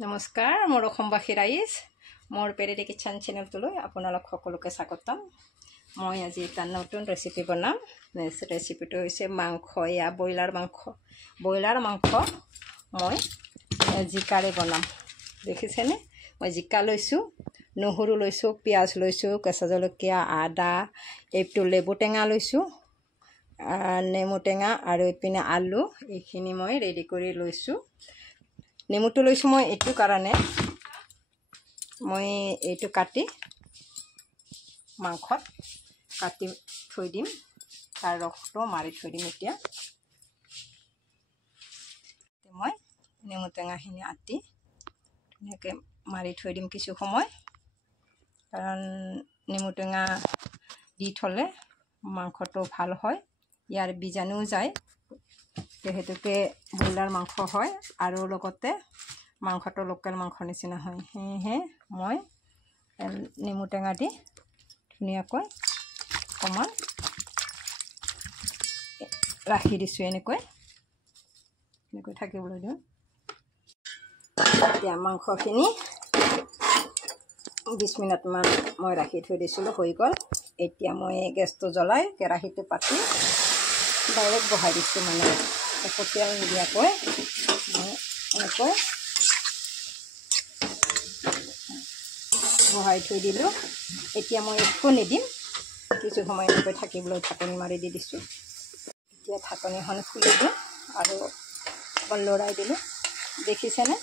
নমস্কাৰ মোৰ অসমবাসী ৰাইজ মোৰ পেৰেডি কিচেন চেনেলটোলৈ আপোনালোক সকলোকে স্বাগতম। মই আজি এটা নতুন ৰেচিপি বনাম। ৰেচিপিটো হৈছে মাংস, এয়া ব্ৰইলাৰ মাংস মই জিকাৰে বনাম। দেখিছেনে? মই জিকা লৈছোঁ, নহৰু লৈছোঁ, পিঁয়াজ লৈছোঁ, কেঁচা জলকীয়া, আদা, এইটো লেবু টেঙা লৈছোঁ, নেমু টেঙা আৰু এইপিনে আলু, এইখিনি মই ৰেডি কৰি লৈছোঁ। নেমুটো লৈছোঁ মই এইটো কাৰণে, মই এইটো কাটি মাংসত কাটি থৈ দিম, তাৰ ৰসটো মাৰি থৈ দিম। এতিয়া মই নেমু টেঙাখিনি আতি ধুনীয়াকৈ মাৰি থৈ দিম কিছু সময়, কাৰণ নেমু টেঙা দি থ'লে মাংসটো ভাল হয়, ইয়াৰ বীজাণুও যায়। যিহেতুকে ব্ৰইলাৰ মাংস হয় আৰু লগতে মাংসটো লোকেল মাংসৰ নিচিনা হয়, সেয়েহে মই নেমু টেঙা দি ধুনীয়াকৈ অকণমান ৰাখি দিছোঁ। এনেকৈ থাকিবলৈ দিওঁ। এতিয়া মাংসখিনি 20 মিনিটমান মই ৰাখি থৈ দিছিলোঁ, হৈ গ'ল। এতিয়া মই গেছটো জ্বলাই কেৰাহীটো পাতি ডাইৰেক্ট বহাই দিছোঁ, মানে একো তেল নিদিয়াকৈ মই এনেকৈ বহাই থৈ দিলোঁ। এতিয়া মই একো নিদিম, কিছু সময় এনেকৈ থাকিবলৈ ঢাকনি মাৰি দি দিছোঁ। এতিয়া ঢাকনিখন খুলি দিওঁ আৰু অকণ লৰাই দিলোঁ। দেখিছেনে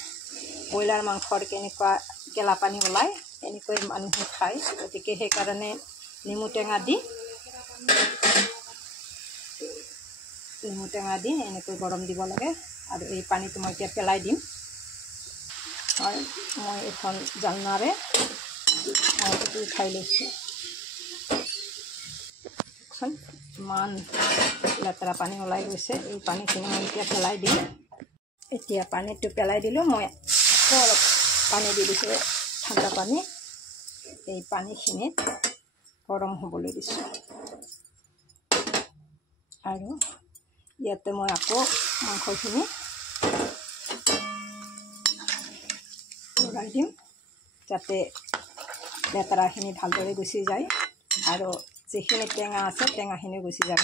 ব্ৰইলাৰ মাংসৰ কেনেকুৱা গেলা পানী ওলায়? এনেকৈ মানুহে খায়, গতিকে সেইকাৰণে নেমু টেঙা দি এনেকৈ গৰম দিব লাগে। আৰু এই পানীটো মই এতিয়া পেলাই দিম। হয়, মই এখন জালনাৰে মাংসটো উঠাই লৈছোঁ। ইমান লেতেৰা পানী ওলাই গৈছে, এই পানীখিনি মই এতিয়া পেলাই দিম। এতিয়া পানীটো পেলাই দিলোঁ, মই আকৌ অলপ পানী দি দিছোঁ, ঠাণ্ডা পানী। এই পানীখিনিত গৰম হ'বলৈ দিছোঁ আৰু ইয়াতে মই আকৌ মাংসখিনি লৰাই দিম, যাতে লেতেৰাখিনি ভালদৰে গুচি যায় আৰু যিখিনি টেঙা আছে টেঙাখিনি গুচি যাব।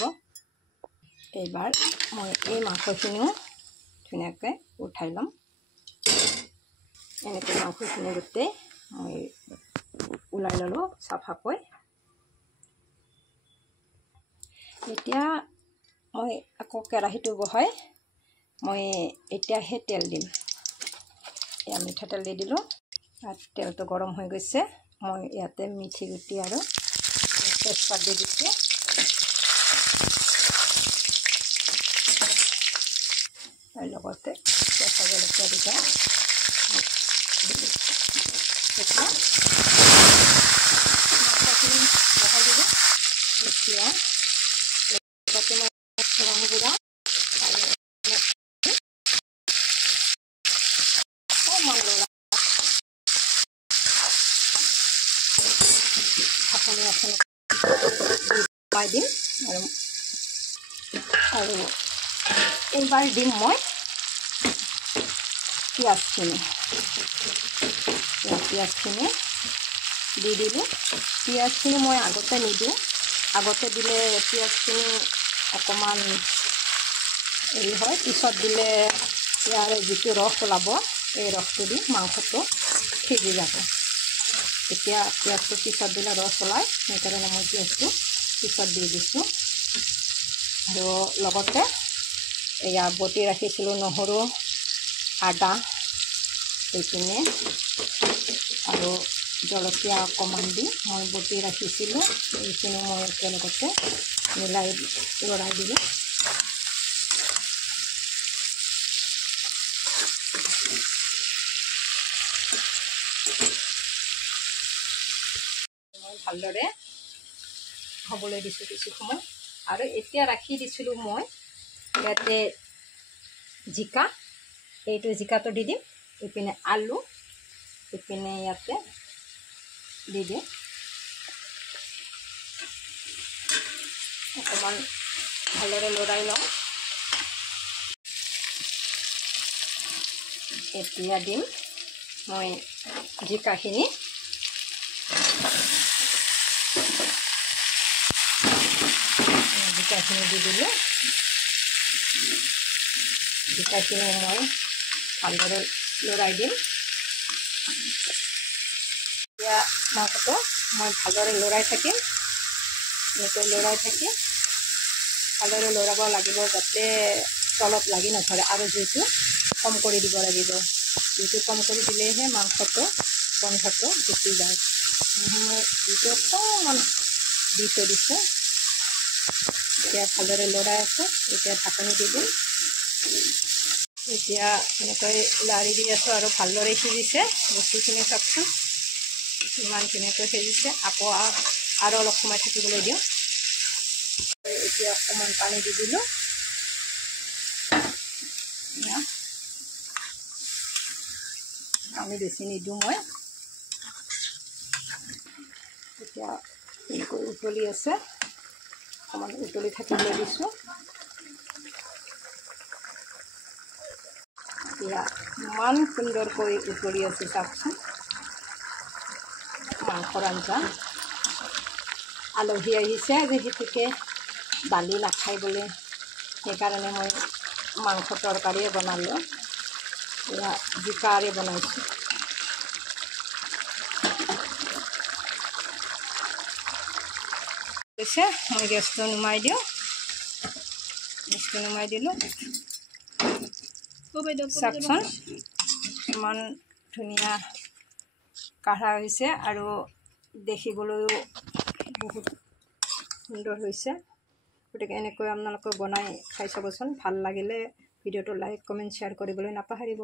এইবাৰ মই এই মাংসখিনিও ধুনীয়াকৈ উঠাই ল'ম। এনেকৈ মাংসখিনি গোটেই মই ওলাই ল'লোঁ চাফাকৈ। এতিয়া মই আকৌ কেৰাহীটো বহাই মই এতিয়াহে তেল দিম। এয়া মিঠাতেল দি দিলোঁ, তেলটো গৰম হৈ গৈছে। মই ইয়াতে মিঠি গুটি আৰু তেজপাত দি দিছোঁ। তাৰ লগতে কেঁচা জলকীয়া দুটা দি দিছোঁ। এতিয়া মাংসখিনি বহাই দিলোঁ। এতিয়া লগতে মই ৰং গুড়া আৰু অকণমান ঢাকনি এখন পাই দিম আৰু এইবাৰ দিম মই পিঁয়াজখিনি দি দিলোঁ। পিঁয়াজখিনি মই আগতে নিদিওঁ, আগতে দিলে পিঁয়াজখিনি অকণমান হেৰি হয়, পিছত দিলে ইয়াৰ যিটো ৰস ওলাব, এই ৰসটো দি মাংসটো সিজি যাব। এতিয়া পিঁয়াজটো পিছত দিলে ৰস ওলায়, সেইকাৰণে মই পিঁয়াজটো পিছত দি দিছোঁ। আৰু লগতে এয়া বটি ৰাখিছিলোঁ নহৰু, আদা, এইপিনে আৰু জলকীয়া অকণমান দি মই বটি ৰাখিছিলোঁ, এইখিনি মই একেলগতে মিলাই লৰাই দিলোঁ। মই ভালদৰে হ'বলৈ দিছোঁ কিছু সময়। আৰু এতিয়া ৰাখি দিছিলোঁ মই ইয়াতে জিকা, এইটো জিকাটো দি দিম। ইপিনে আলু, ইপিনে ইয়াতে দি দিম। অকণমান ভালদৰে লৰাই লওঁ। এতিয়া দিম মই জিকাখিনি দি দিলোঁ। জিকাখিনি মই ভালদৰে লৰাই দিম। এতিয়া মাংসটো মই ভালদৰে লৰাই থাকিম। এনেকৈ লৰাই থাকি ভালদৰে লৰাব লাগিব যাতে তলত লাগি নধৰে, আৰু জুইটো কম কৰি দিব লাগিব। জুইটো কম কৰি দিলেহে মাংসটো গোন্ধটো গুচি যায়। মই জুইটো অকণমান দি থৈ দিছোঁ। এতিয়া ভালদৰে লৰাই আছোঁ। এতিয়া ঢাকনি দি দিম। এতিয়া এনেকৈ লাৰি দি আছোঁ আৰু ভালদৰে সিজিছে বস্তুখিনি। চাওকচোন ইমান ধুনীয়াকৈ সিজিছে। আকৌ আৰু অলপ সময় থাকিবলৈ দিওঁ। এতিয়া অকণমান পানী দি দিলোঁ। পানী বেছি নিদিওঁ মই। এতিয়া এনেকৈ উতলি আছে, অকণমান উতলি থাকিবলৈ দিছোঁ। এতিয়া ইমান সুন্দৰকৈ উতলি আছে চাওকচোন মাংসৰ আঞ্জা। আলহী আহিছে যিহেতুকে দালি নাখাই বোলে, সেইকাৰণে মই মাংস তৰকাৰীয়ে বনালোঁ। এয়া জিকাৰে বনাইছোঁ। মই গেছটো নুমাই দিওঁ। গেছটো নুমাই দিলোঁ। চাওকচোন ইমান ধুনীয়া কাঢ়া হৈছে আৰু দেখিবলৈও বহুত সুন্দৰ হৈছে। গতিকে এনেকৈ আপোনালোকে বনাই খাই চাবচোন। ভাল লাগিলে ভিডিঅ'টো লাইক, কমেণ্ট, শ্বেয়াৰ কৰিবলৈ নাপাহৰিব।